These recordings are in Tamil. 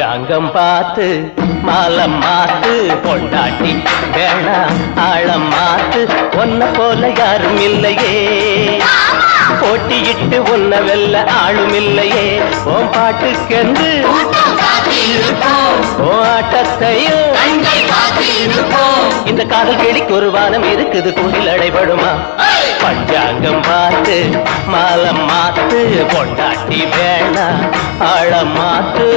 பஞ்சாங்கம் பார்த்து மாலம் மாத்து பொண்டாட்டி வேணா ஆழம் மாத்து ஒன்ன போல யாரும் இல்லையே போட்டியிட்டு ஒன்ன வெல்ல ஆளும் இல்லையே ஓம் பாட்டுக்கென்று ஓ ஆட்டத்தையும் இந்த காதல் கிளிக்கு ஒரு வானம் இருக்குது கூடில் அடைபடுமா பஞ்சாங்கம் பார்த்து மாலம் மாத்து பொண்டாட்டி வேணா ஆழம் மாத்து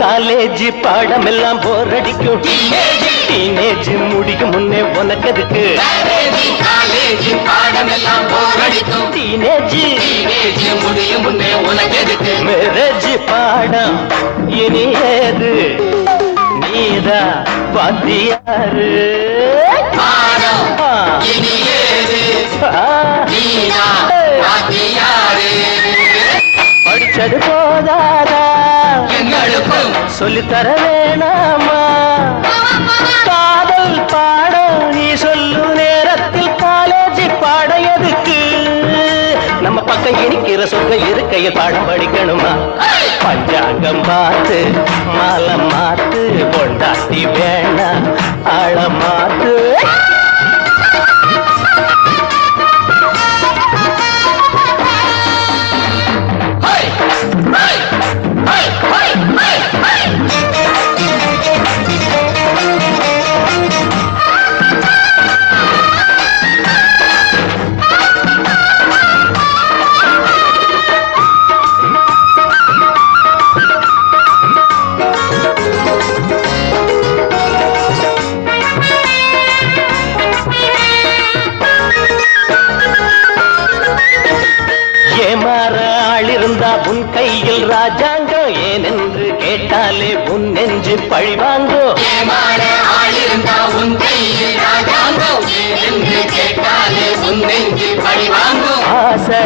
காலேஜ் பாடம் எல்லாம் போர் அடிக்கும் டீனேஜ் முடிக்கும் முன்னே உனக்கு எதுக்கு காலேஜ் பாடம் எல்லாம் போர் அடிக்கும் டீனேஜ் முடியும் முன்னே உனக்கு எதுக்கு மேரேஜ் பாடம் இனி ஏது நீதா வாத்தியாரு பாடம் இனி ஏது நீதா வாத்தியாரு படிச்சது போதாதா எங்களுக்கும் சொல்லித்தர வேணாமா காதல் பாடம் நீ சொல்லு நேரத்தில் காலேஜ் பாடம் எதுக்கு நம்ம பக்கம் இனிக்கிற சொற்க இருக்கையில் பாடம் படிக்கணுமா பஞ்சாங்கம் பார்த்து மாலம் மாத்து பொண்டாட்டி வேணா ஆழம் மாத்து உன் கையில் ராஜாங்கம் ஏனென்று கேட்டாலே உன் நெஞ்சு பழிவாங்கோ ஆளிருந்தா உன் கையில் ராஜாங்கம் ஏனென்று கேட்டாலே உன் நெஞ்சு பழிவாங்கோ ஆசை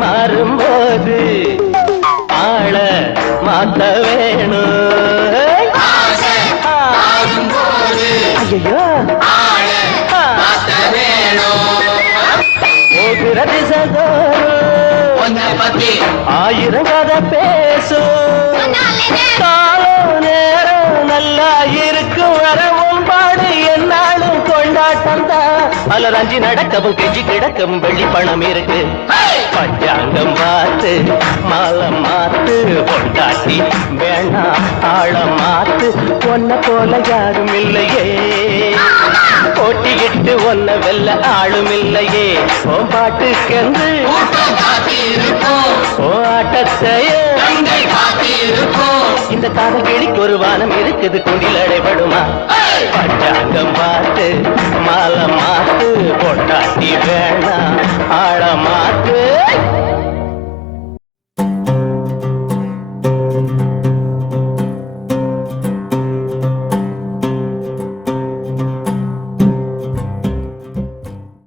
மாறும்போது ஆள மாத்த வேணும் ஆசை மாறும்போது ஐயோ ஆள மாத்த வேணும் போகிற திசைதோறும் பத்தி ஆயிரம் கதை பேசும் காலம் நேரம் நல்லா இருக்கும் வர முன்பாடு என்னாலும் கொண்டாட்டம் தான் பலர் அஞ்சி நடக்கவும் கெஞ்சி கிடக்கவும் வெள்ளி பணம் இருக்கு பஞ்சாங்கம் பார்த்து மாலம் மாத்து பொண்டாட்டி வேணா ஆழம் மாத்து ஒன்ன போல யாரும் இல்லையே போட்டியிட்டு ஒன்ன வெல்ல ஆளும் இல்லையே ஓம் பாட்டுக்கென்று ஓ ஆட்டத்தையும் இந்த காதல் கிளிக்கு ஒரு வானம் இருக்குது குண்டில் அடைபடுமா பஞ்சாங்கம் பார்த்து மாலம் மாத்து பொண்டாட்டி வேணா